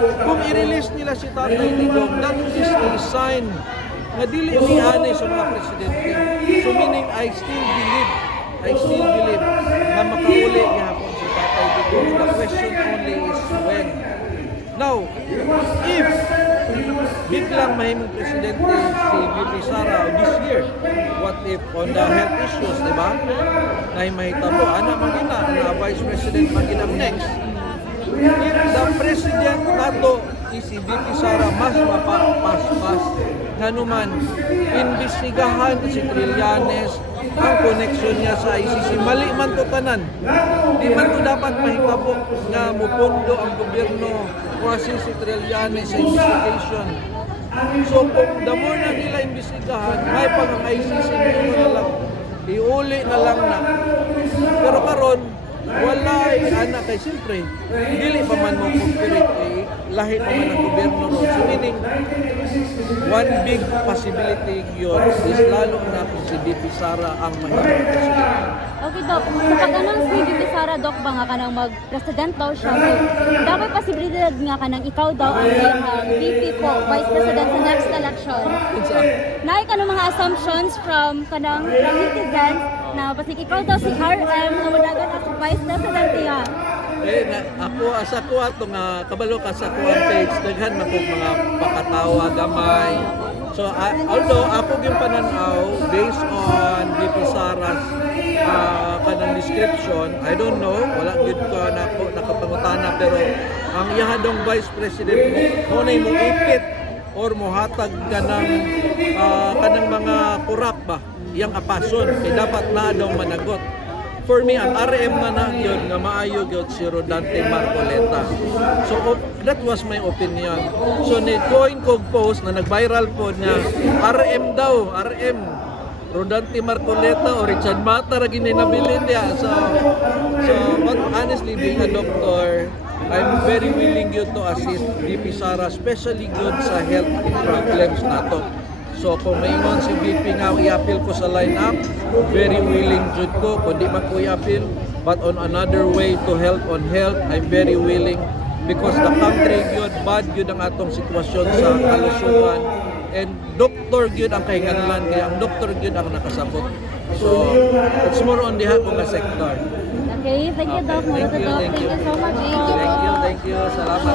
kung i-release nila si Tatay Digong, that is a sign na dili nianay sa mga presidente. So meaning, I still believe na makauli gihapon si Tatay Digong. The question only is when. Now, if biglang mahimong presidente si VP Sara this year, what if on the health issues, di ba? Na mahitabo, ana magina, na vice president maginang next. If the president nato is si VP Sara, mas mapapaspas nga naman, imbestigahan si Trillanes ang connection niya sa ICC. Mali man to tanan. Di man to dapat mahitabo nga mupondo ang gobyerno o si Trillanes sa investigation. So kung the more na nila imbestigahan, may pag ang ICC na lang, iuli na lang na. Pero karon wala anak kay siyempre dili pa man mo cooperate lahi pa man ang gobyerno ron. So meaning one big possibility yun is lalo na kung si VP Sara ang mahirap presidente. Okay, Doc. Sa pag-announce ni VP Sara, Doc, ba nga ka nang mag-president daw siya? So, dapat posibilidad nga ka nang ikaw daw ang VP po, Vice President sa next election. Naay ka ng mga assumptions from netizens na basig ikaw daw si RM na madagan as Vice President niya. Ako asa ko ato nga kabalo ka sa ko ang page daghan man kog mga pakatawa gamay. So although ako yung pananaw based on VP Sara's kanang description, I don't know, wala gid ko na ako nakapangutana, pero ang iyahadong Vice President mo na mo ipit or mohatag kanang mga kurap ba iyang apason kay dapat na daw managot. For me, ang RM na yun nga maayo yun si Rodante Marcoleta. So that was my opinion. So ni-join kog post na nag-viral po niya, RM daw, RM Rodante Marcoleta o Richard Mata ra gini nabilin niya. So honestly, being a doctor, I'm very willing yun to assist VP Sara, especially good sa health problems nato. So kung maingon si VP nga i-appeal ko sa lineup, very willing jud ko. Kung di man ko i-appeal, but on another way to help on health, I'm very willing because the country gyud bad gyud ang atong sitwasyon sa kalusugan, and doktor gyud ang kahinganlan, kaya ang doktor gyud ang nakasabot. So it's more on diha ko nga sector. Okay, thank you, Doc. Thank you Thank you so much. Thank you. Salamat.